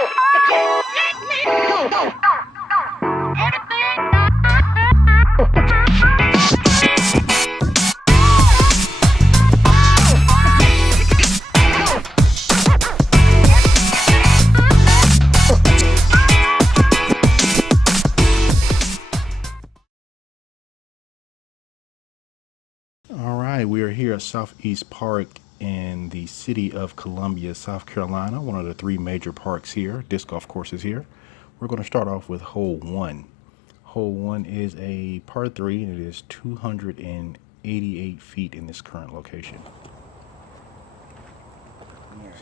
All right, we are here at Southeast Park in the city of Columbia, South Carolina, one of the three major parks here. Disc golf course is here. We're going to start off with hole one. Hole one is a par 3 and it is 288 feet in this current location.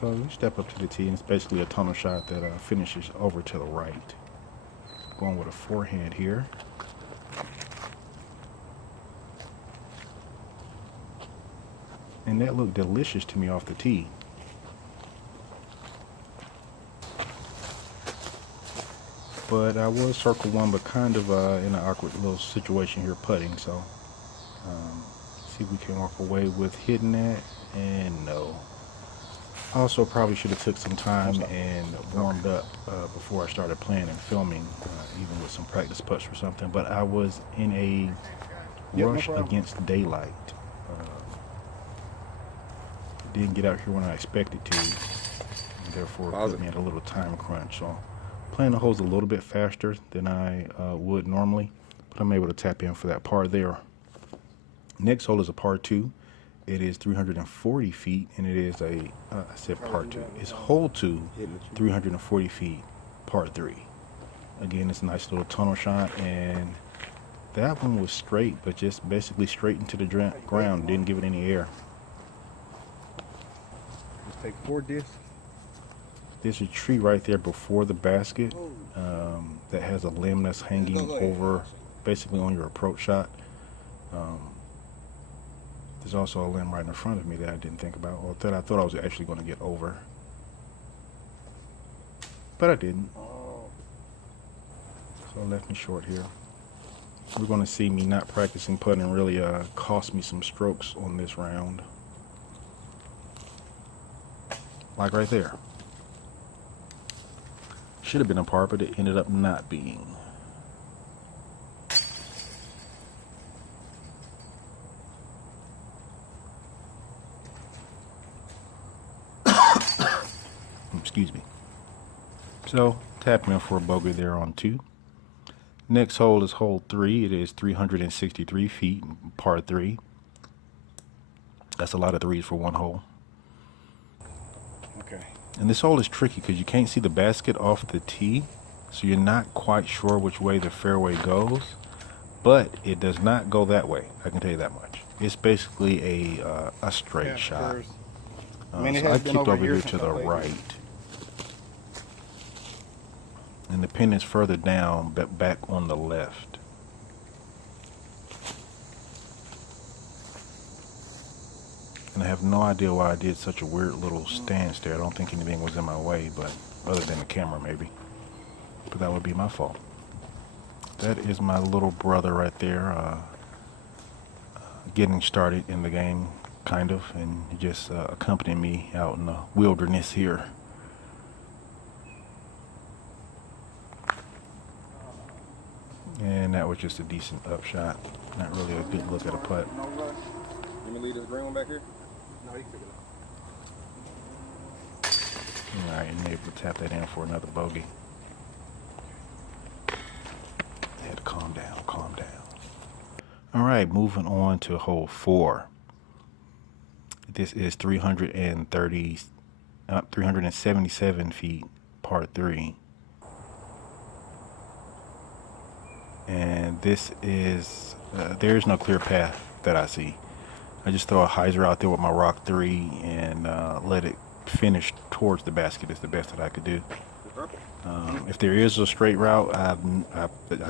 So we step up to the tee and it's basically a tunnel shot that finishes over to the right. Going with a forehand here. And that looked delicious to me off the tee. But I was circle one, but kind of in an awkward little situation here putting. So see if we can walk away with hitting that. And no. Also probably should have took some time and warmed up before I started playing and filming, even with some practice putts or something. But I was in a rush against daylight. Didn't get out here when I expected to, and therefore put me at a little time crunch. So playing the holes a little bit faster than I would normally, but I'm able to tap in for that par there. Next hole is a par 2. It is 340 feet, and it is I said par 2. It's hole 2, 340 feet, par 3. Again, it's a nice little tunnel shot, and that one was straight, but just basically straight into the ground. Didn't give it any air. Take 4 discs. There's a tree right there before the basket that has a limb that's hanging over, basically on your approach shot. There's also a limb right in front of me that I didn't think about, or that I thought I was actually going to get over, but I didn't. So it left me short here. We're going to see me not practicing putting really cost me some strokes on this round. Like right there. Should have been a par, but it ended up not being. Excuse me. So, tapping in for a bogey there on 2. Next hole is hole 3. It is 363 feet, par 3. That's a lot of threes for one hole. Okay. And this hole is tricky because you can't see the basket off the tee, so you're not quite sure which way the fairway goes, but it does not go that way. I can tell you that much. It's basically a straight shot. So I keep over here to the right, and the pin is further down, but back on the left. And I have no idea why I did such a weird little stance there. I don't think anything was in my way, but other than the camera maybe. But that would be my fault. That is my little brother right there, getting started in the game, kind of, and just accompanying me out in the wilderness here. And that was just a decent upshot. Not really a good look at a putt. You me leave this green one back here? No, you can pick it up. Alright, and able to tap that in for another bogey. I had to calm down, calm down. Alright, moving on to hole 4. This is 377 feet, par 3. And this is, there's no clear path that I see. I just throw a hyzer out there with my rock 3 and let it finish towards the basket is the best that I could do. If there is a straight route, I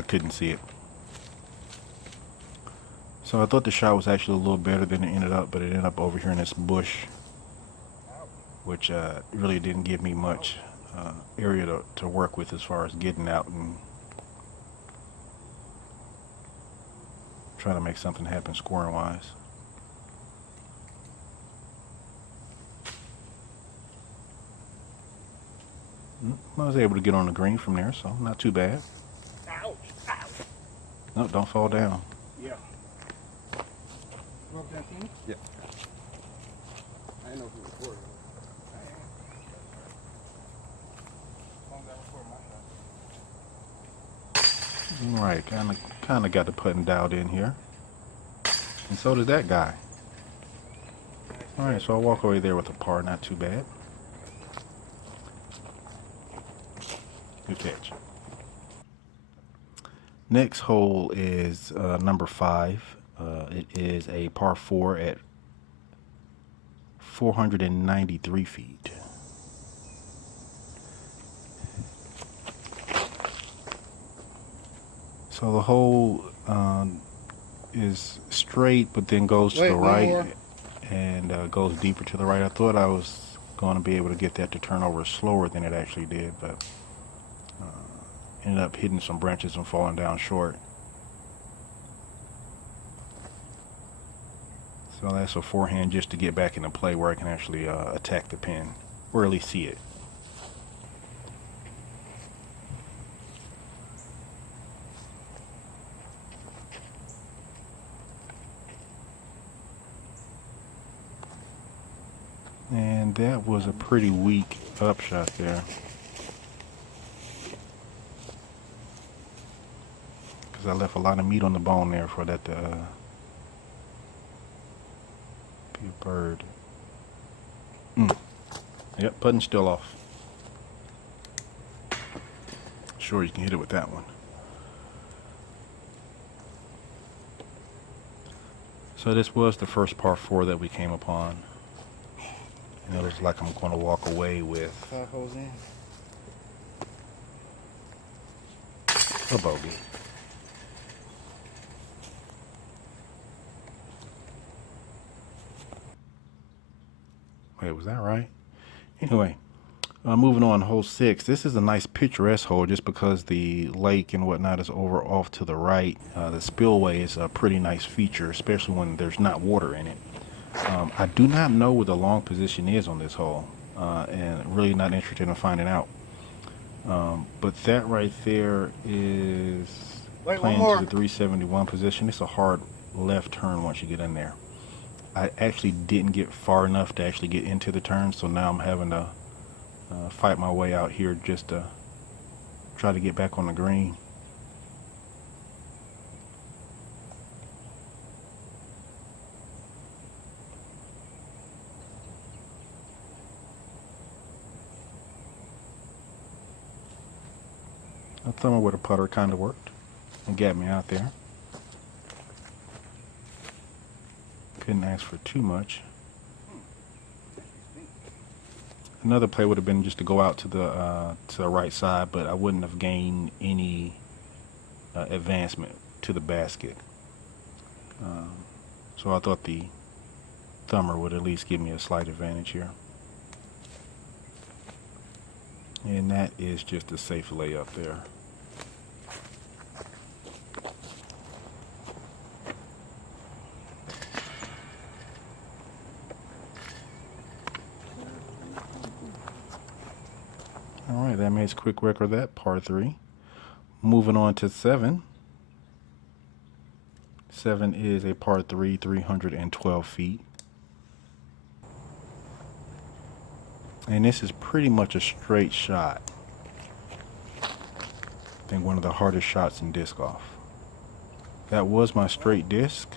couldn't see it. So I thought the shot was actually a little better than it ended up, but it ended up over here in this bush, which really didn't give me much area to work with as far as getting out and trying to make something happen scoring wise. I was able to get on the green from there, so not too bad. Ouch! Ow! No, don't fall down. Yeah. You up there, Tina? Yeah. I didn't know if you were recording. I am. As long as I record my shot. Right, kind of got the putting dialed in here, and so does that guy. All right, so I'll walk away there with a par, not too bad. Good catch. Next hole is number 5. It is a par 4 at 493 feet. So the hole is straight, but then goes to the right and goes deeper to the right. I thought I was going to be able to get that to turn over slower than it actually did, but ended up hitting some branches and falling down short. So that's a forehand just to get back into play where I can actually attack the pin, or at least see it. And that was a pretty weak upshot there, because I left a lot of meat on the bone there for that to be a bird. Yep, putting still off. Sure, you can hit it with that one. So this was the first par 4 that we came upon. And it looks like I'm going to walk away with 5 holes in. a bogey. Wait, was that right? Anyway, moving on, hole 6. This is a nice picturesque hole just because the lake and whatnot is over off to the right. The spillway is a pretty nice feature, especially when there's not water in it. I do not know where the long position is on this hole, and really not interested in finding out. But that right there is playing to the 371 position. It's a hard left turn once you get in there. I actually didn't get far enough to actually get into the turn, so now I'm having to fight my way out here just to try to get back on the green. I thought with a putter kind of worked and got me out there. Couldn't ask for too much. Another play would have been just to go out to the right side, but I wouldn't have gained any advancement to the basket. So I thought the thumber would at least give me a slight advantage here. And that is just a safe layup there. All right, that makes a quick record of that, par 3. Moving on to 7. 7 is a par 3, 312 feet. And this is pretty much a straight shot. I think one of the hardest shots in disc golf. That was my straight disc,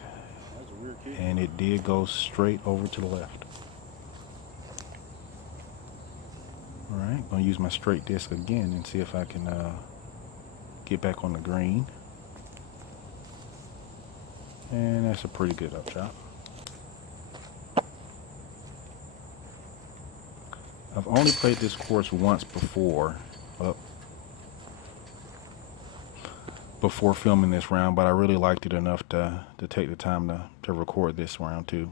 and it did go straight over to the left. All right, gonna use my straight disc again and see if I can get back on the green. And that's a pretty good upshot. I've only played this course once before, before filming this round, but I really liked it enough to take the time to record this round too.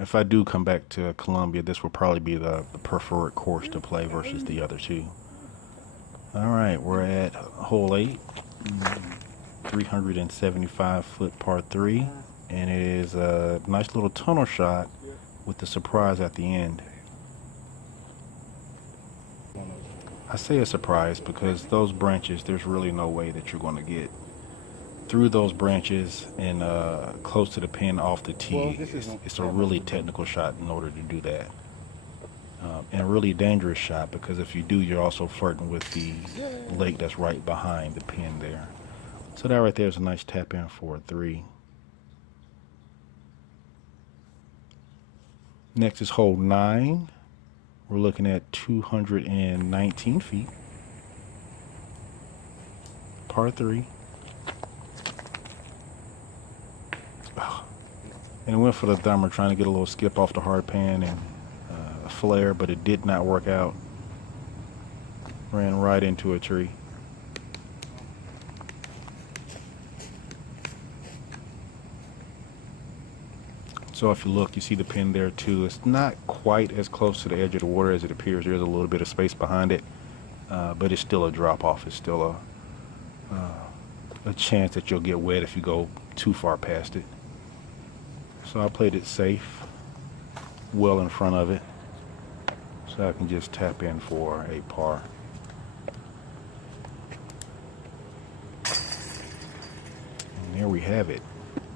If I do come back to Columbia, this will probably be the preferred course to play versus the other two. All right, we're at hole 8, 375-foot par 3, and it is a nice little tunnel shot with the surprise at the end. I say a surprise because those branches, there's really no way that you're going to get through those branches and close to the pin off the tee. Well, this isn't It's a that really much. technical shot in order to do that. And a really dangerous shot because if you do, you're also flirting with the lake that's right behind the pin there. So that right there is a nice tap in for a 3. Next is hole 9. We're looking at 219 feet. Par 3. And I went for the thumber, trying to get a little skip off the hard pan and a flare, but it did not work out. Ran right into a tree. So if you look, you see the pin there too. It's not quite as close to the edge of the water as it appears. There's a little bit of space behind it, but it's still a drop off. It's still a chance that you'll get wet if you go too far past it. So I played it safe, well in front of it, so I can just tap in for a par. And there we have it.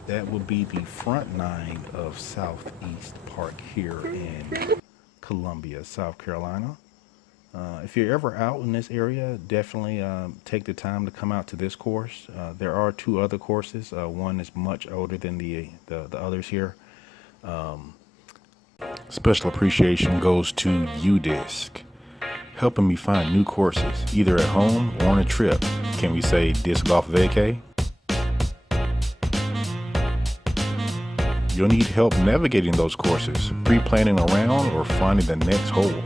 That would be the front 9 of Southeast Park here in Columbia, South Carolina. If you're ever out in this area, definitely take the time to come out to this course. There are 2 other courses. One is much older than the others here. Special appreciation goes to UDisc, helping me find new courses, either at home or on a trip. Can we say disc golf vacay? You'll need help navigating those courses, pre-planning around, or finding the next hole.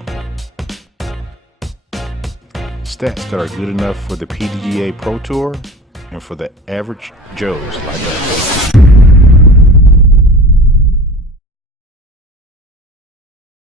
Stats that are good enough for the PDGA Pro Tour and for the average Joes like us.